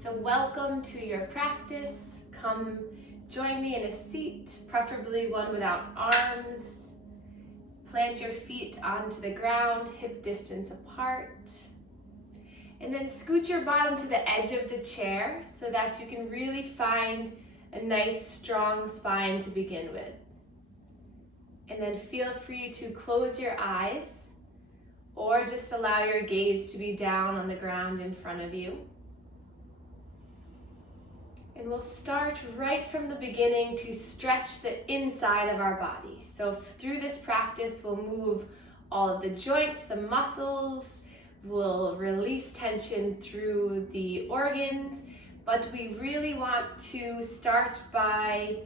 So welcome to your practice. Come join me in a seat, preferably one without arms. Plant your feet onto the ground, hip distance apart. And then scoot your bottom to the edge of the chair so that you can really find a nice strong spine to begin with. And then feel free to close your eyes or just allow your gaze to be down on the ground in front of you. And we'll start right from the beginning to stretch the inside of our body. So through this practice, we'll move all of the joints, the muscles, we'll release tension through the organs, but we really want to start by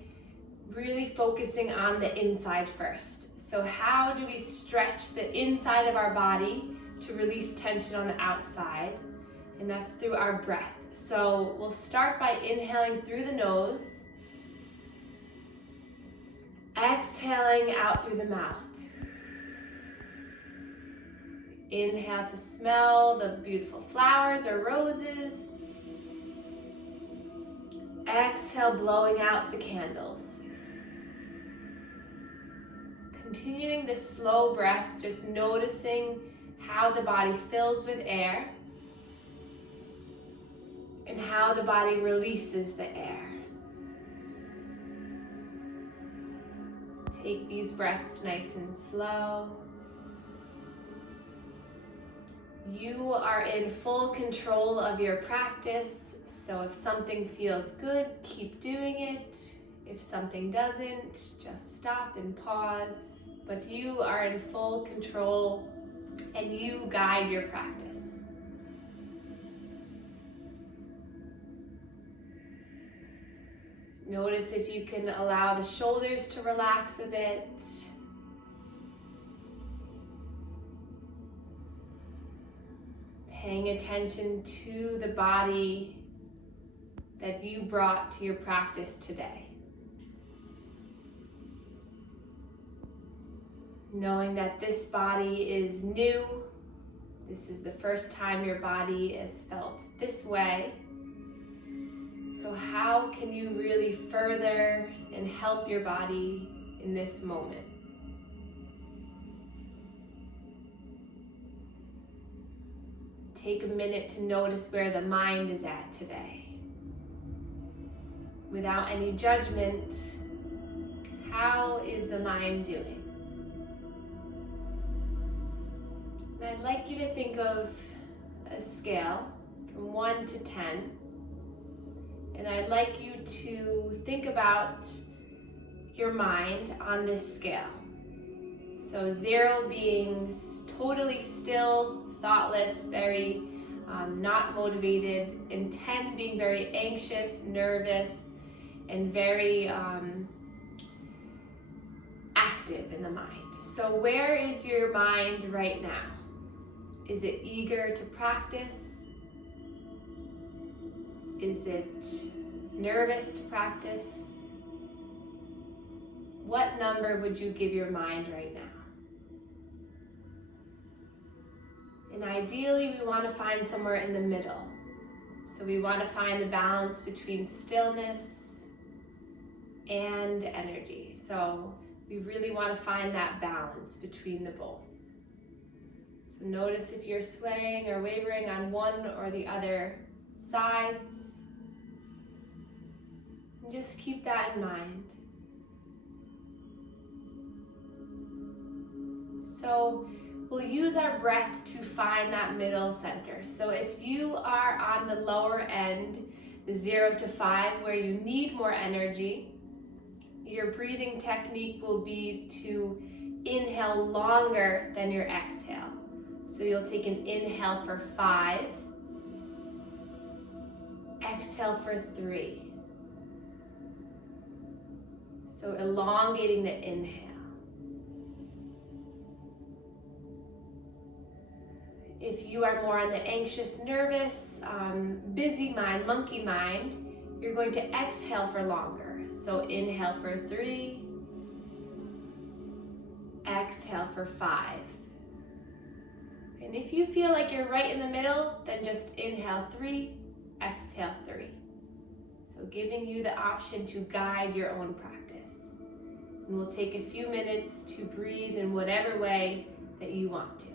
really focusing on the inside first. So how do we stretch the inside of our body to release tension on the outside? And that's through our breath. So we'll start by inhaling through the nose, exhaling out through the mouth. Inhale to smell the beautiful flowers or roses. Exhale, blowing out the candles. Continuing this slow breath, just noticing how the body fills with air and how the body releases the air. Take these breaths nice and slow. You are in full control of your practice, so if something feels good, keep doing it. If something doesn't, just stop and pause. But you are in full control and you guide your practice. Notice if you can allow the shoulders to relax a bit. Paying attention to the body that you brought to your practice today. Knowing that this body is new. This is the first time your body has felt this way. So how can you really further and help your body in this moment? Take a minute to notice where the mind is at today. Without any judgment, how is the mind doing? And I'd like you to think of a scale from 1 to 10. And I'd like you to think about your mind on this scale. So 0 being totally still, thoughtless, very not motivated, and 10 being very anxious, nervous, and very active in the mind. So where is your mind right now? Is it eager to practice? Is it nervous to practice? What number would you give your mind right now? And ideally, we want to find somewhere in the middle. So we want to find the balance between stillness and energy. So we really want to find that balance between the both. So notice if you're swaying or wavering on one or the other sides. And just keep that in mind. So we'll use our breath to find that middle center. So if you are on the lower end, the 0 to 5, where you need more energy, your breathing technique will be to inhale longer than your exhale. So you'll take an inhale for 5, exhale for 3. So elongating the inhale. If you are more on the anxious, nervous, busy mind, monkey mind, you're going to exhale for longer. So inhale for 3, exhale for 5. And if you feel like you're right in the middle, then just inhale 3, exhale 3. So giving you the option to guide your own practice. And we'll take a few minutes to breathe in whatever way that you want to.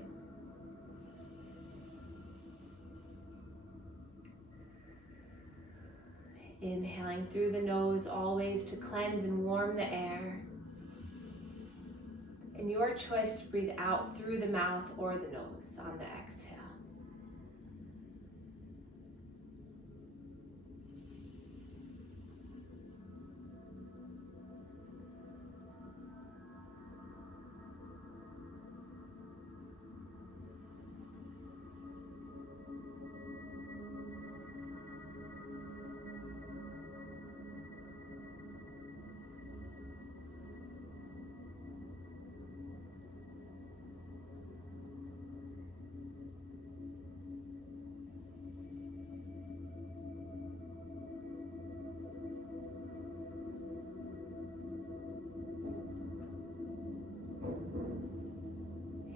Inhaling through the nose, always to cleanse and warm the air. And your choice to breathe out through the mouth or the nose on the exhale.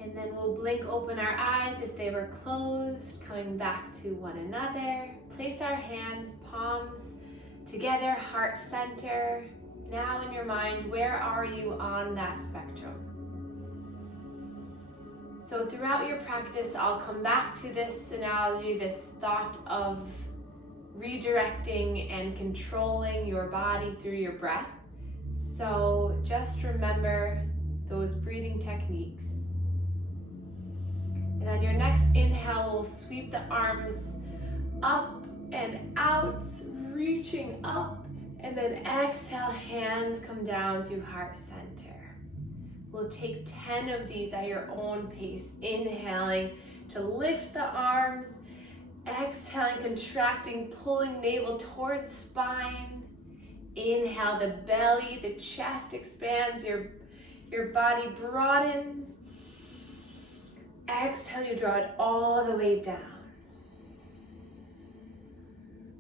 And then we'll blink open our eyes if they were closed, coming back to one another. Place our hands, palms together, heart center. Now in your mind, where are you on that spectrum? So throughout your practice, I'll come back to this analogy, this thought of redirecting and controlling your body through your breath. So just remember those breathing techniques. And on your next inhale, we'll sweep the arms up and out, reaching up. And then exhale, hands come down through heart center. We'll take 10 of these at your own pace. Inhaling to lift the arms. Exhaling, contracting, pulling navel towards spine. Inhale, the belly, the chest expands, your body broadens. Exhale, you draw it all the way down.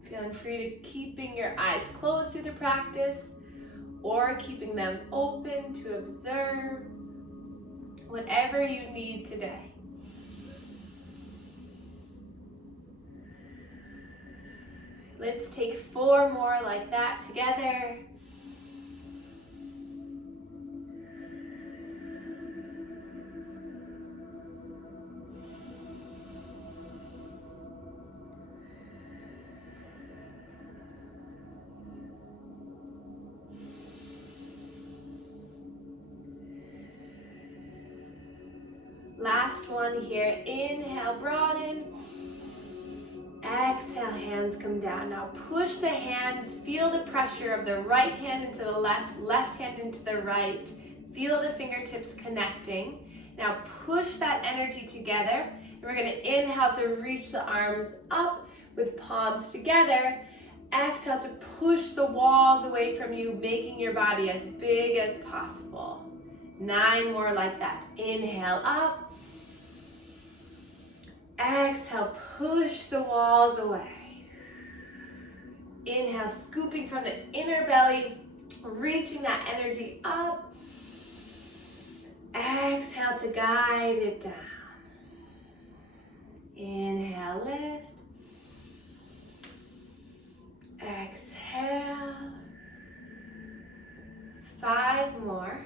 Feeling free to keeping your eyes closed through the practice or keeping them open to observe whatever you need today. Let's take 4 more like that together. Last one here. Inhale, broaden. Exhale, hands come down. Now push the hands. Feel the pressure of the right hand into the left hand into the right. Feel the fingertips connecting. Now push that energy together. And we're going to inhale to reach the arms up with palms together. Exhale to push the walls away from you, making your body as big as possible. 9 more like that. Inhale up. Exhale, push the walls away. Inhale, scooping from the inner belly, reaching that energy up. Exhale to guide it down. Inhale, lift. Exhale. 5 more.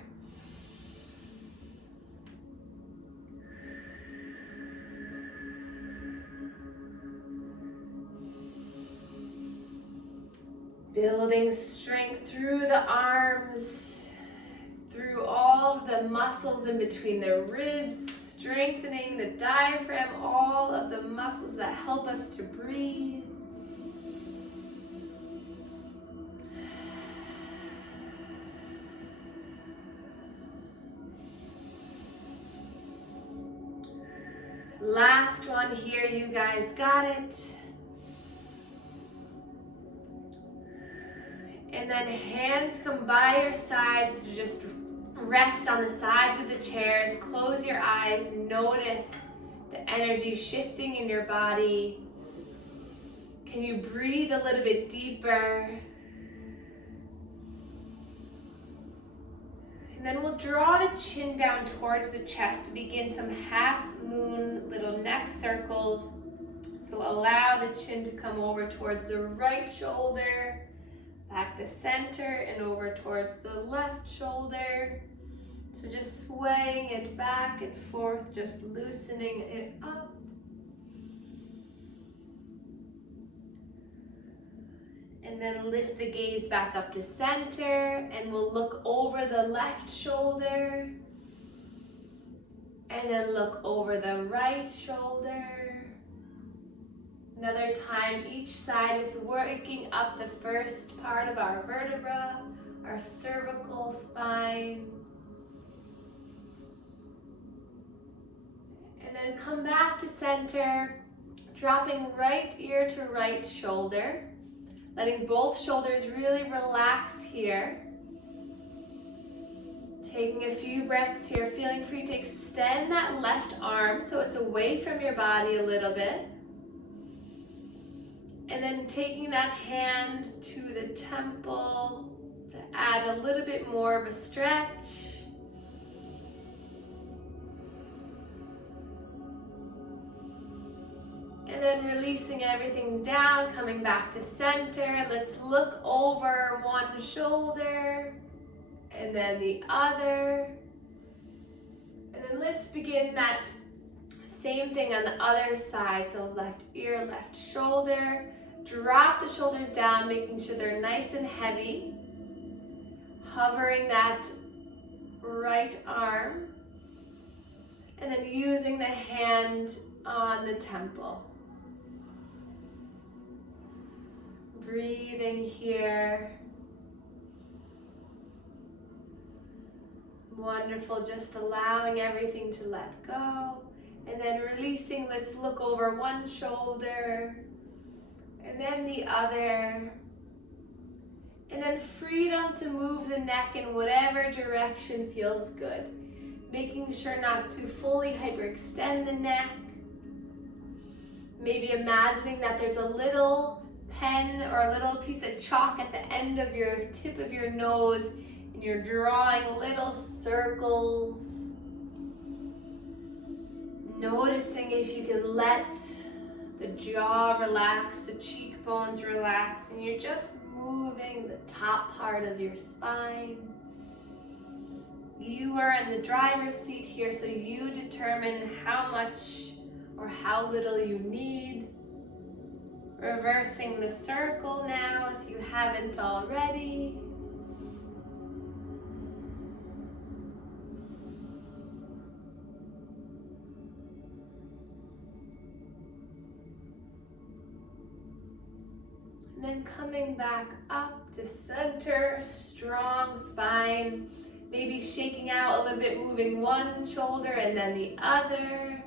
Building strength through the arms, through all of the muscles in between the ribs, strengthening the diaphragm, all of the muscles that help us to breathe. Last one here, you guys got it. And then hands come by your sides to just rest on the sides of the chairs. Close your eyes. Notice the energy shifting in your body. Can you breathe a little bit deeper? And then we'll draw the chin down towards the chest to begin some half moon little neck circles. So allow the chin to come over towards the right shoulder, back to center and over towards the left shoulder. So just swaying it back and forth, just loosening it up. And then lift the gaze back up to center, and we'll look over the left shoulder. And then look over the right shoulder. Another time each side, is working up the first part of our vertebra, our cervical spine. And then come back to center, dropping right ear to right shoulder, letting both shoulders really relax here. Taking a few breaths here, feeling free to extend that left arm so it's away from your body a little bit. And then taking that hand to the temple to add a little bit more of a stretch. And then releasing everything down, coming back to center. Let's look over one shoulder and then the other. And then let's begin that same thing on the other side. So left ear, left shoulder. Drop the shoulders down, making sure they're nice and heavy. Hovering that right arm. And then using the hand on the temple. Breathing here. Wonderful, just allowing everything to let go. And then releasing, let's look over one shoulder and then the other. And then freedom to move the neck in whatever direction feels good. Making sure not to fully hyperextend the neck. Maybe imagining that there's a little pen or a little piece of chalk at the end of your tip of your nose, and you're drawing little circles. Noticing if you can let the jaw relax, the cheekbones relax, and you're just moving the top part of your spine. You are in the driver's seat here, so you determine how much or how little you need. Reversing the circle now if you haven't already. And then coming back up to center, strong spine. Maybe shaking out a little bit, moving one shoulder and then the other.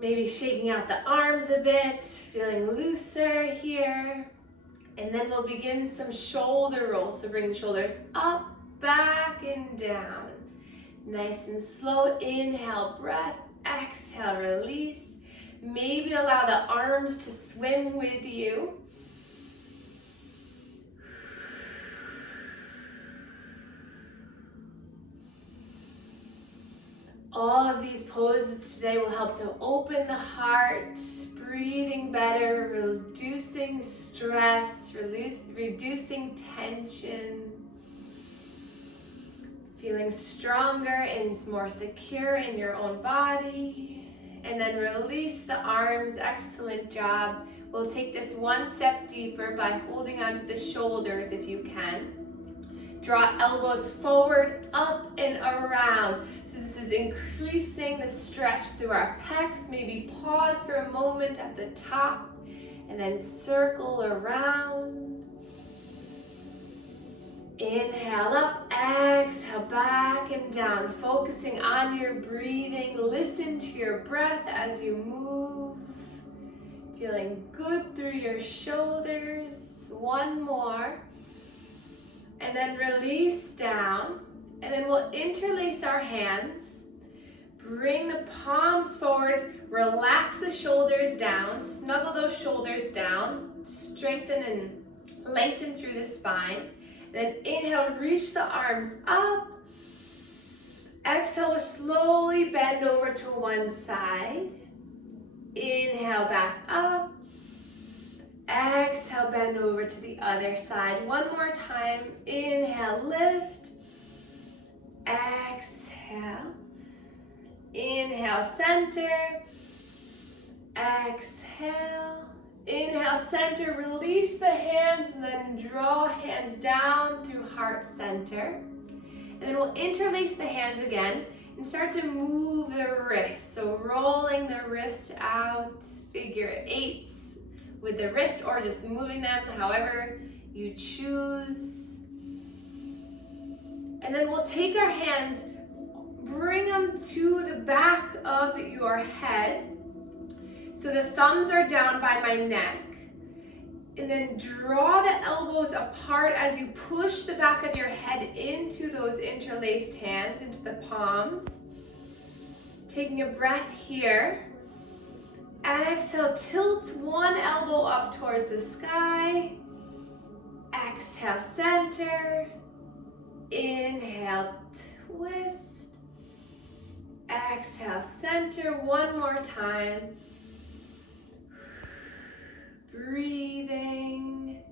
Maybe shaking out the arms a bit, feeling looser here. And then we'll begin some shoulder rolls. So bring the shoulders up, back, and down. Nice and slow. Inhale, breath. Exhale, release. Maybe allow the arms to swim with you. All of these poses today will help to open the heart, breathing better, reducing stress, reducing tension, feeling stronger and more secure in your own body. And then release the arms. Excellent job. We'll take this one step deeper by holding onto the shoulders if you can. Draw elbows forward, up and around. So this is increasing the stretch through our pecs. Maybe pause for a moment at the top and then circle around. Inhale up, exhale back and down. Focusing on your breathing. Listen to your breath as you move. Feeling good through your shoulders. One more. And then release down. And then we'll interlace our hands. Bring the palms forward. Relax the shoulders down. Snuggle those shoulders down. Strengthen and lengthen through the spine. And then inhale, reach the arms up. Exhale, slowly bend over to one side. Inhale, back up. Exhale, bend over to the other side. One more time. Inhale, lift. Exhale. Inhale, center. Exhale. Inhale, center. Release the hands and then draw hands down through heart center. And then we'll interlace the hands again and start to move the wrists. So rolling the wrist out, figure eights with the wrist, or just moving them however you choose. And then we'll take our hands, bring them to the back of your head. So the thumbs are down by my neck. And then draw the elbows apart as you push the back of your head into those interlaced hands, into the palms. Taking a breath here. Exhale, tilt one elbow up towards the sky. Exhale, center. Inhale, twist. Exhale, center. One more time. Breathing.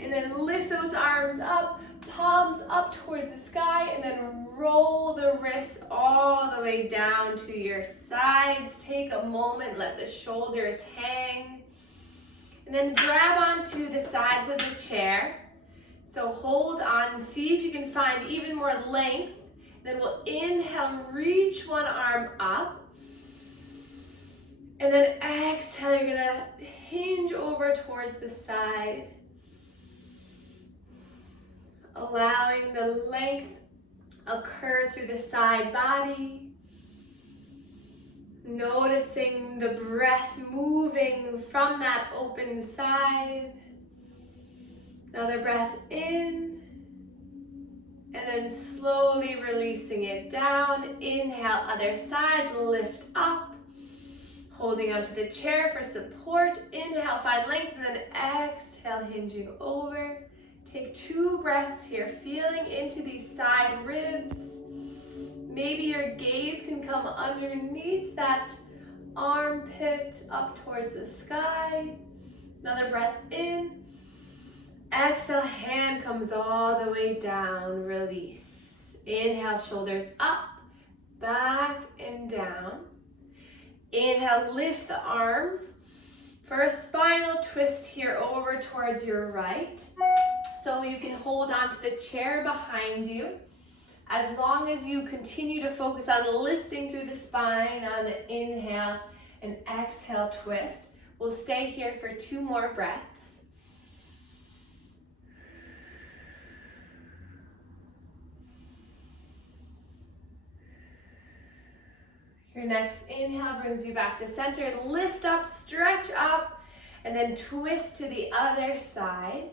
And then lift those arms up, palms up towards the sky, and then roll the wrists all the way down to your sides. Take a moment, let the shoulders hang. And then grab onto the sides of the chair. So hold on, see if you can find even more length. Then we'll inhale, reach one arm up. And then exhale, you're gonna hinge over towards the side. Allowing the length occur through the side body. Noticing the breath moving from that open side. Another breath in. And then slowly releasing it down. Inhale, other side, lift up. Holding onto the chair for support. Inhale, find length, and then exhale, hinging over. Take 2 breaths here, feeling into these side ribs. Maybe your gaze can come underneath that armpit up towards the sky. Another breath in. Exhale, hand comes all the way down, release. Inhale, shoulders up, back and down. Inhale, lift the arms for a spinal twist here over towards your right. So you can hold onto the chair behind you as long as you continue to focus on lifting through the spine on the inhale and exhale twist. We'll stay here for 2 more breaths. Your next inhale brings you back to center. Lift up, stretch up, and then twist to the other side.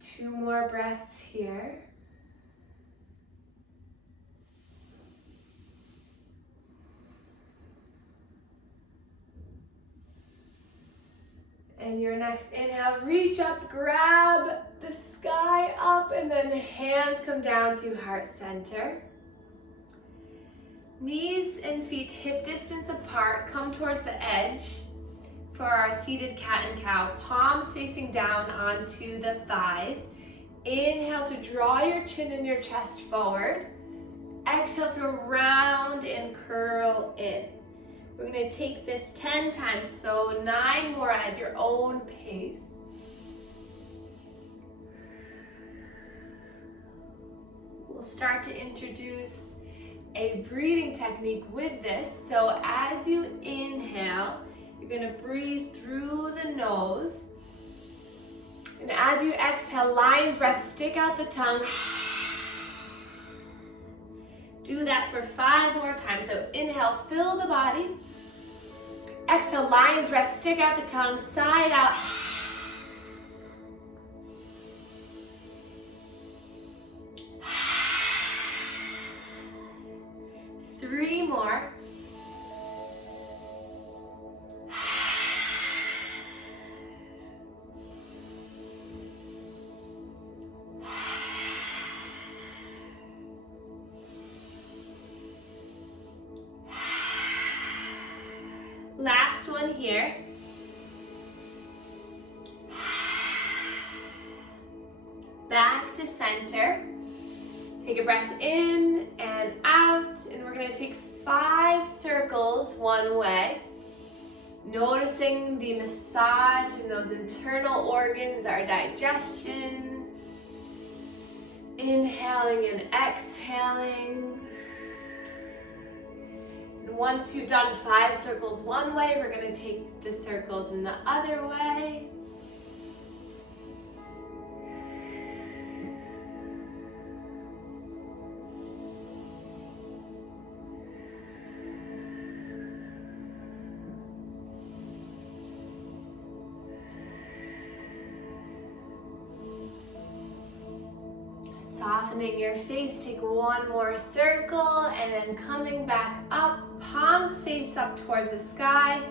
2 more breaths here. And your next inhale, reach up, grab the sky up, and then hands come down to heart center. Knees and feet hip distance apart, come towards the edge for our seated cat and cow. Palms facing down onto the thighs. Inhale to draw your chin and your chest forward. Exhale to round and curl in. We're going to take this 10 times, so 9 more at your own pace. We'll start to introduce a breathing technique with this. So as you inhale, you're going to breathe through the nose. And as you exhale, lion's breath, stick out the tongue. Do that for 5 more times. So inhale, fill the body. Exhale, lion's breath, stick out the tongue, side out. 3 more. here. Back to center. Take a breath in and out, and we're going to take 5 circles one way. Noticing the massage in those internal organs, our digestion. Inhaling and exhaling. And once you've done 5 circles one way, we're going to take the circles in the other way. Softening your face, take one more circle, and then coming back up, palms face up towards the sky.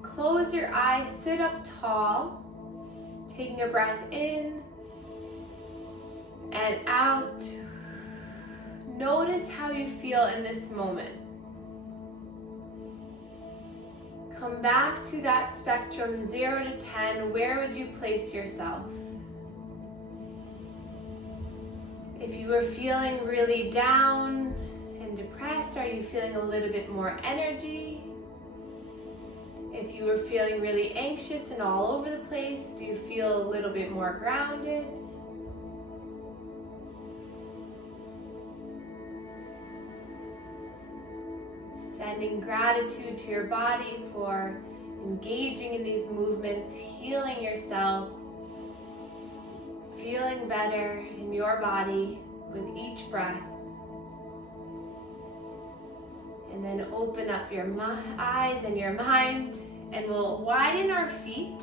Close your eyes, sit up tall, taking a breath in and out. Notice how you feel in this moment. Come back to that spectrum 0 to 10. Where would you place yourself? If you were feeling really down and depressed, are you feeling a little bit more energy? If you were feeling really anxious and all over the place, do you feel a little bit more grounded? Sending gratitude to your body for engaging in these movements, healing yourself, feeling better in your body with each breath. And then open up your eyes and your mind, and we'll widen our feet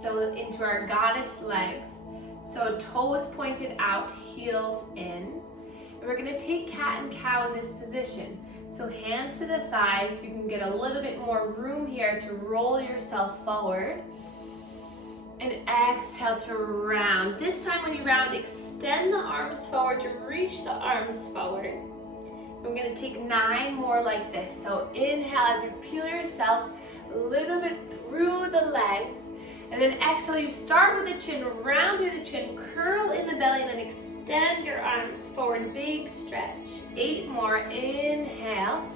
so into our goddess legs. So toes pointed out, heels in. And we're going to take cat and cow in this position. So hands to the thighs, you can get a little bit more room here to roll yourself forward. And exhale to round. This time when you round, extend the arms forward to reach the arms forward. And we're going to take 9 more like this. So inhale as you peel yourself a little bit through the legs. And then exhale, you start with the chin, round through the chin, curl in the belly, and then extend your arms forward. Big stretch. 8 more. Inhale.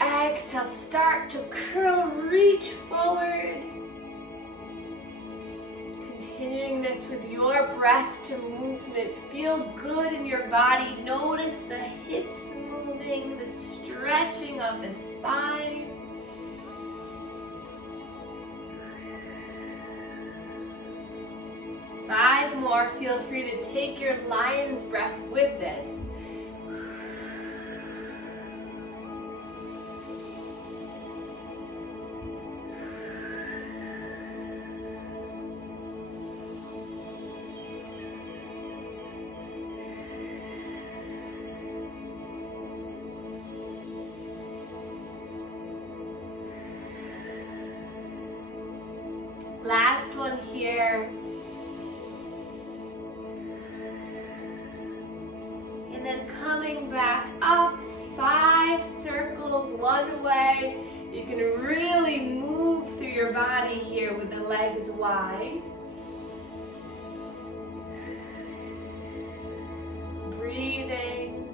Exhale, start to curl, reach forward. Continuing this with your breath to movement. Feel good in your body. Notice the hips moving, the stretching of the spine. Five more. Feel free to take your lion's breath with this. Last one here. And then coming back up, 5 circles one way. You can really move through your body here with the legs wide. Breathing,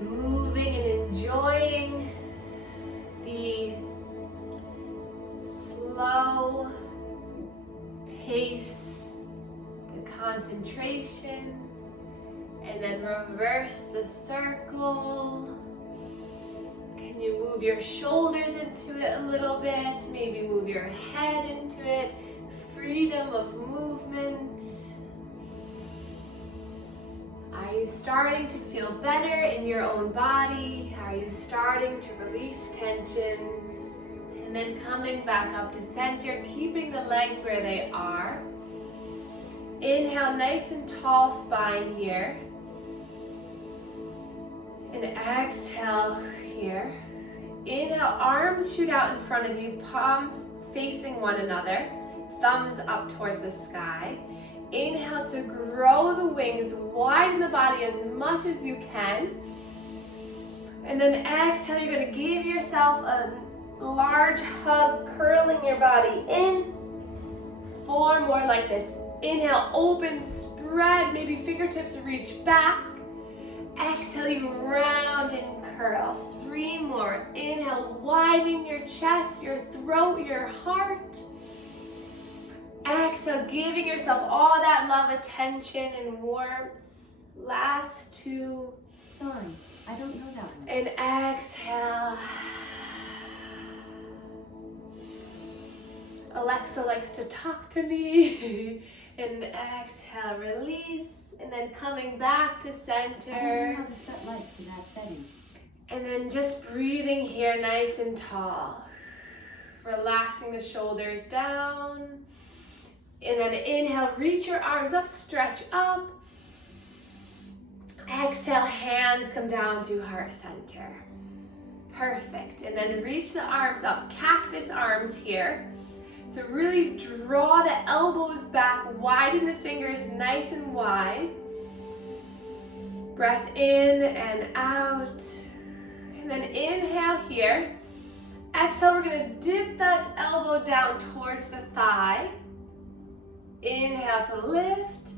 moving and enjoying the slow pace, the concentration, and then reverse the circle. Can you move your shoulders into it a little bit? Maybe move your head into it. Freedom of movement. Are you starting to feel better in your own body? Are you starting to release tension? And then coming back up to center, keeping the legs where they are. Inhale, nice and tall spine here. And exhale here. Inhale, arms shoot out in front of you, palms facing one another, thumbs up towards the sky. Inhale to grow the wings, widen the body as much as you can. And then exhale, you're gonna give yourself a large hug, curling your body in. 4 more like this. Inhale, open, spread, maybe fingertips reach back. Exhale, you round and curl. 3 more. Inhale, widen your chest, your throat, your heart. Exhale, giving yourself all that love, attention, and warmth. Last 2. Sorry, I don't know that one. And exhale. Alexa likes to talk to me. And exhale, release. And then coming back to center. I don't know how to set lights to that setting. And then just breathing here nice and tall. Relaxing the shoulders down. And then inhale, reach your arms up, stretch up. Exhale, hands come down through heart center. Perfect. And then reach the arms up, cactus arms here. So really draw the elbows back, widen the fingers nice and wide. Breath in and out. And then inhale here. Exhale, we're gonna dip that elbow down towards the thigh. Inhale to lift.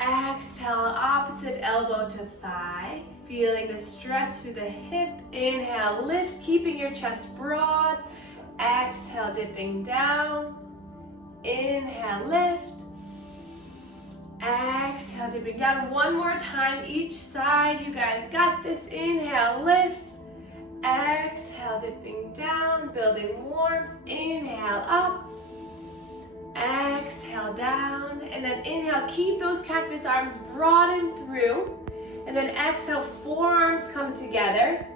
Exhale, opposite elbow to thigh. Feeling the stretch through the hip. Inhale, lift, keeping your chest broad. Exhale, dipping down. Inhale, lift. Exhale, dipping down. 1 more time each side. You guys got this. Inhale, lift. Exhale, dipping down, building warmth. Inhale, up. Exhale, down. And then inhale, keep those cactus arms broaden through. And then exhale, forearms come together.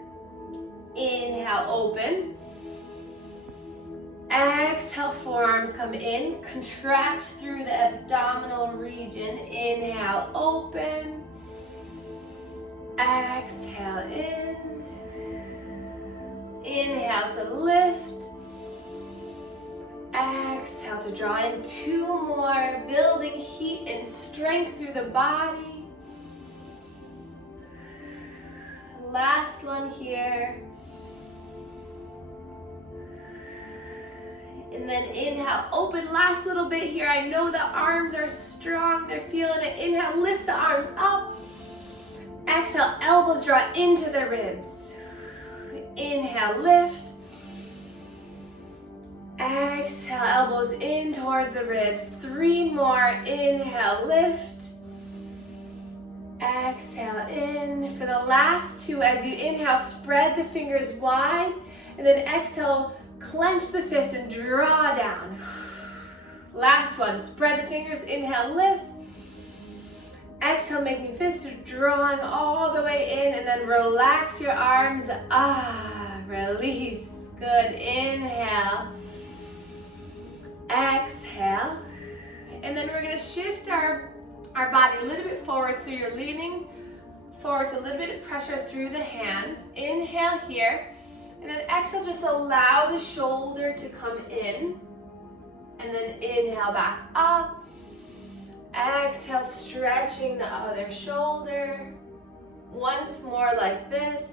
Inhale, open. Exhale, forearms come in. Contract through the abdominal region. Inhale, open. Exhale, in. Inhale to lift. Exhale to draw in. 2 more. Building heat and strength through the body. Last one here. And then inhale, open, last little bit here. I know the arms are strong, they're feeling it. Inhale, lift the arms up. Exhale, elbows draw into the ribs. Inhale, lift. Exhale, elbows in towards the ribs. 3 more, inhale, lift. Exhale, in. For the last 2, as you inhale, spread the fingers wide. And then exhale, clench the fists and draw down. Last one, spread the fingers, inhale, lift. Exhale, making fists, drawing all the way in, and then relax your arms. Release. Good, inhale. Exhale. And then we're gonna shift our body a little bit forward, so you're leaning forward, so a little bit of pressure through the hands. Inhale here. And then exhale, just allow the shoulder to come in. And then inhale back up. Exhale, stretching the other shoulder. Once more like this.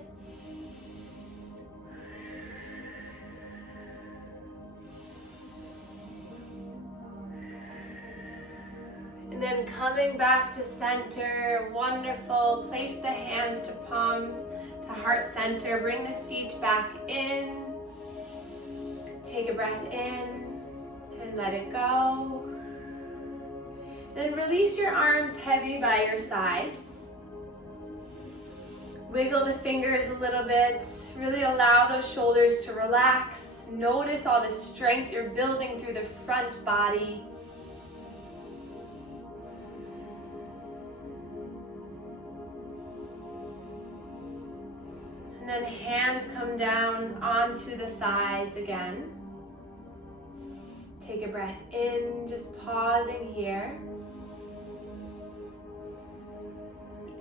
And then coming back to center. Wonderful. Place the hands to palms. To heart center, bring the feet back in. Take a breath in and let it go. Then release your arms heavy by your sides. Wiggle the fingers a little bit. Really allow those shoulders to relax. Notice all the strength you're building through the front body. And then hands come down onto the thighs again. Take a breath in, just pausing here.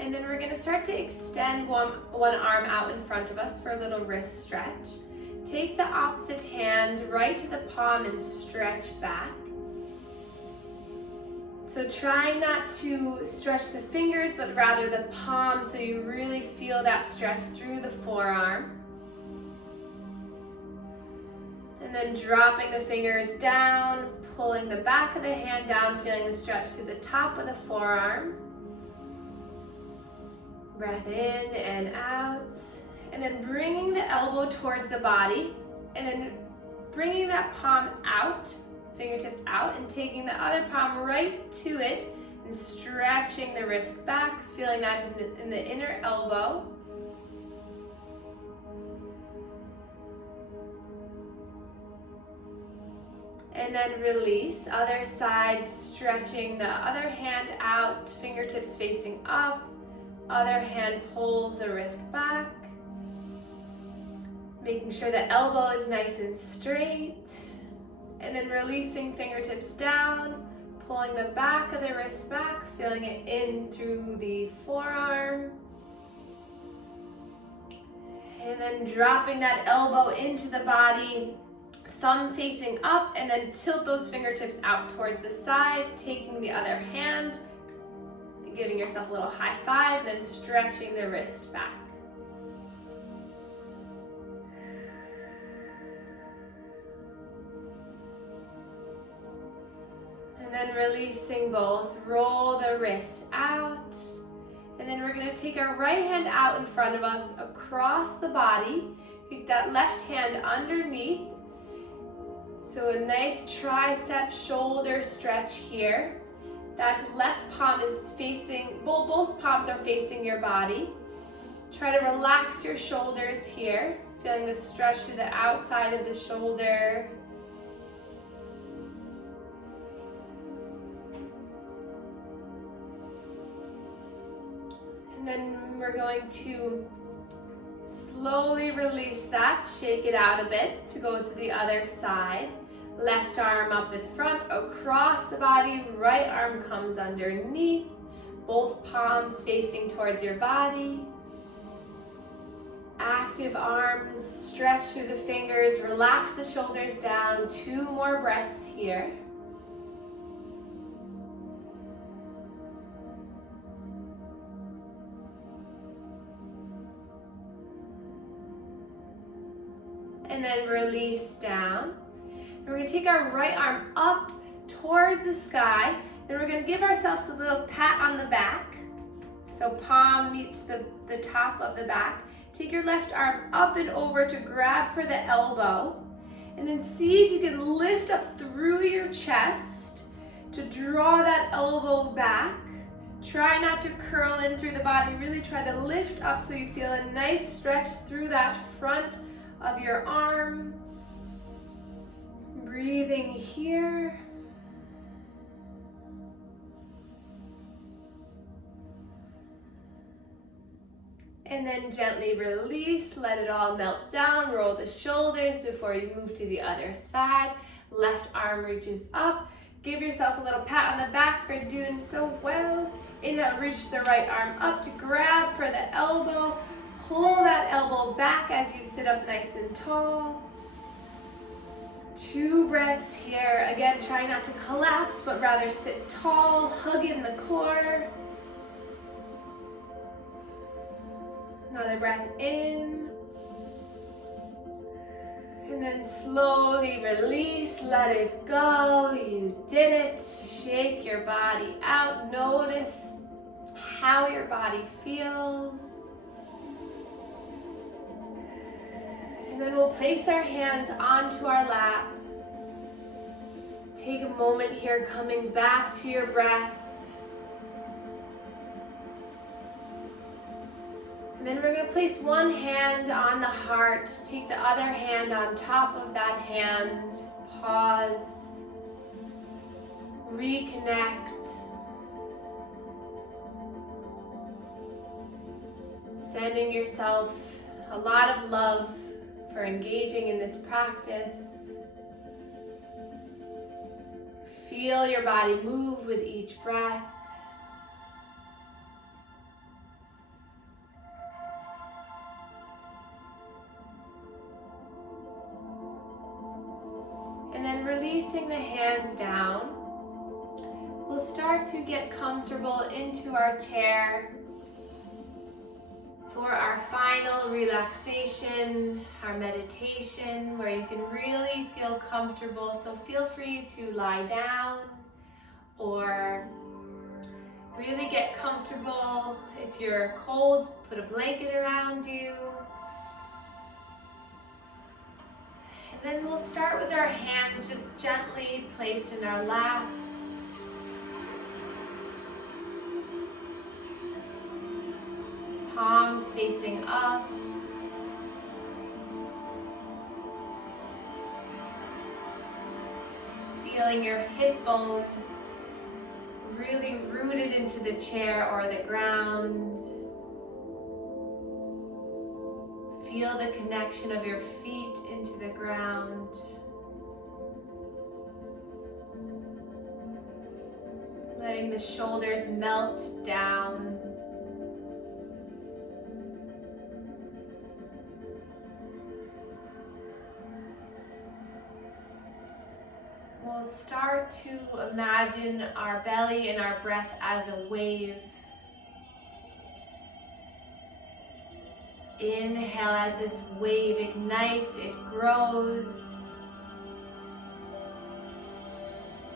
And then we're gonna start to extend one arm out in front of us for a little wrist stretch. Take the opposite hand right to the palm and stretch back. So try not to stretch the fingers, but rather the palms, so you really feel that stretch through the forearm. And then dropping the fingers down, pulling the back of the hand down, feeling the stretch through the top of the forearm. Breath in and out. And then bringing the elbow towards the body. And then bringing that palm out, fingertips out, and taking the other palm right to it and stretching the wrist back, feeling that in the inner elbow. And then release, other side, stretching the other hand out, fingertips facing up, other hand pulls the wrist back. Making sure the elbow is nice and straight. And then releasing fingertips down, pulling the back of the wrist back, feeling it in through the forearm. And then dropping that elbow into the body, thumb facing up, and then tilt those fingertips out towards the side, taking the other hand, giving yourself a little high five, then stretching the wrist back. And then releasing both, roll the wrist out. And then we're gonna take our right hand out in front of us across the body. Take that left hand underneath. So a nice tricep shoulder stretch here. That left palm is facing, both palms are facing your body. Try to relax your shoulders here, feeling the stretch through the outside of the shoulder. And then we're going to slowly release that, shake it out a bit to go to the other side. Left arm up in front, across the body, right arm comes underneath, both palms facing towards your body. Active arms, stretch through the fingers, relax the shoulders down. 2 more breaths here. And then release down. And we're going to take our right arm up towards the sky. Then we're going to give ourselves a little pat on the back. So palm meets the top of the back. Take your left arm up and over to grab for the elbow. And then see if you can lift up through your chest to draw that elbow back. Try not to curl in through the body. Really try to lift up so you feel a nice stretch through that front of your arm. Breathing here. And then gently release, let it all melt down, roll the shoulders before you move to the other side. Left arm reaches up. Give yourself a little pat on the back for doing so well. Inhale, reach the right arm up to grab for the elbow. Pull that elbow back as you sit up nice and tall. 2 breaths here. Again, try not to collapse, but rather sit tall, hug in the core. Another breath in. And then slowly release, let it go. You did it. Shake your body out. Notice how your body feels. And then we'll place our hands onto our lap. Take a moment here, coming back to your breath. And then we're going to place one hand on the heart. Take the other hand on top of that hand. Pause. Reconnect. Sending yourself a lot of love for engaging in this practice. Feel your body move with each breath. And then releasing the hands down. we'll start to get comfortable into our chair for our final relaxation, our meditation, where you can really feel comfortable. So feel free to lie down or really get comfortable. If you're cold, put a blanket around you. And then we'll start with our hands just gently placed in our lap. Palms facing up. Feeling your hip bones really rooted into the chair or the ground. Feel the connection of your feet into the ground. Letting the shoulders melt down. We'll start to imagine our belly and our breath as a wave. Inhale as this wave ignites, it grows.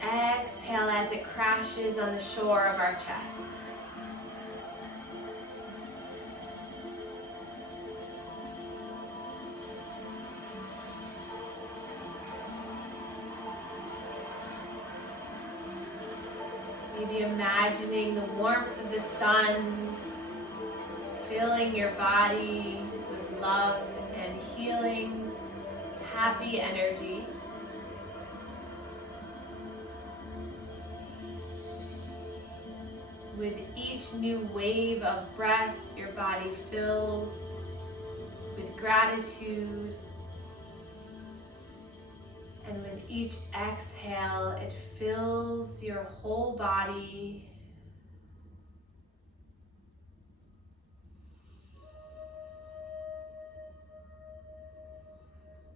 Exhale as it crashes on the shore of our chest. Maybe imagining the warmth of the sun filling your body with love and healing, happy energy. With each new wave of breath, your body fills with gratitude. And with each exhale, it fills your whole body.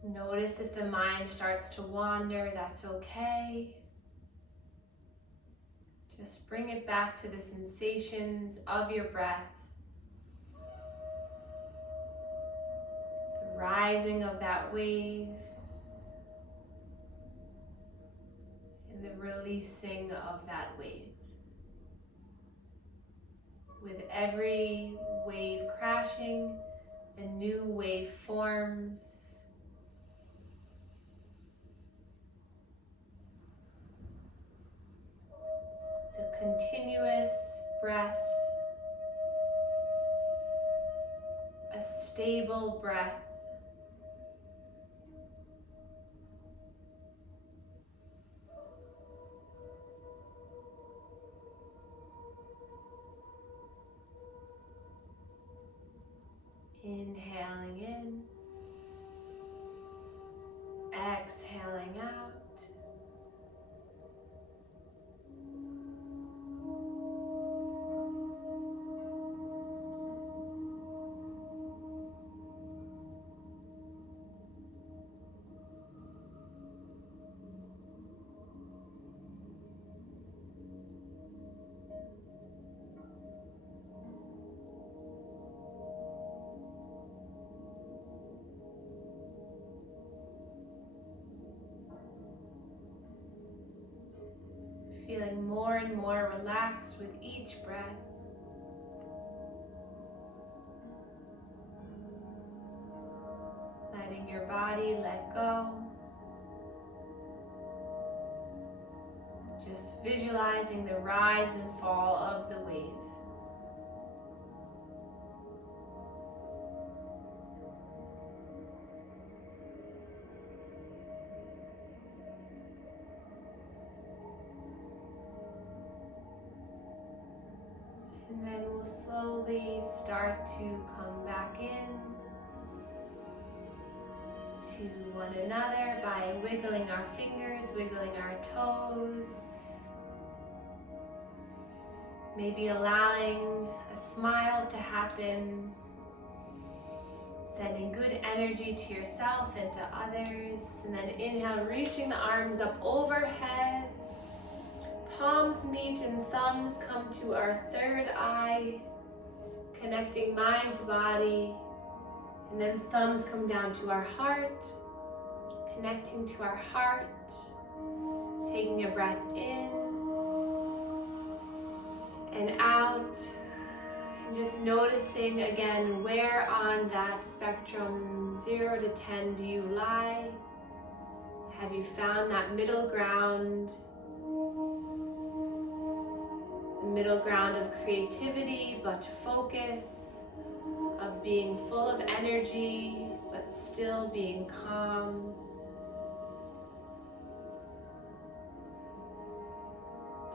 Notice if the mind starts to wander, that's okay. Just bring it back to the sensations of your breath. The rising of that wave. And the releasing of that wave. With every wave crashing, a new wave forms. It's a continuous breath, a stable breath. Inhaling in, exhaling out. Feeling more and more relaxed with each breath. Letting your body let go. Just visualizing the rise and fall of the wave. And then we'll slowly start to come back in to one another by wiggling our fingers, wiggling our toes. Maybe allowing a smile to happen, sending good energy to yourself and to others. And then inhale, reaching the arms up overhead. palms meet and thumbs come to our third eye, connecting mind to body. And then thumbs come down to our heart, connecting to our heart. Taking a breath in and out. And just noticing again where on that spectrum 0 to 10 do you lie? Have you found that middle ground? The middle ground of creativity but focus, of being full of energy but still being calm.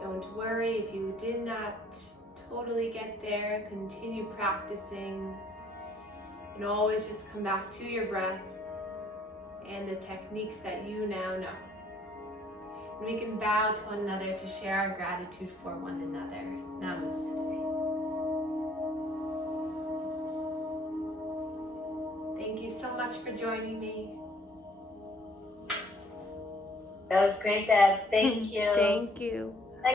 Don't worry if you did not totally get there. Continue practicing and always just come back to your breath and the techniques that you now know. And we can bow to one another to share our gratitude for one another. Namaste. Thank you so much for joining me. That was great, Babz. Thank you. Thank you.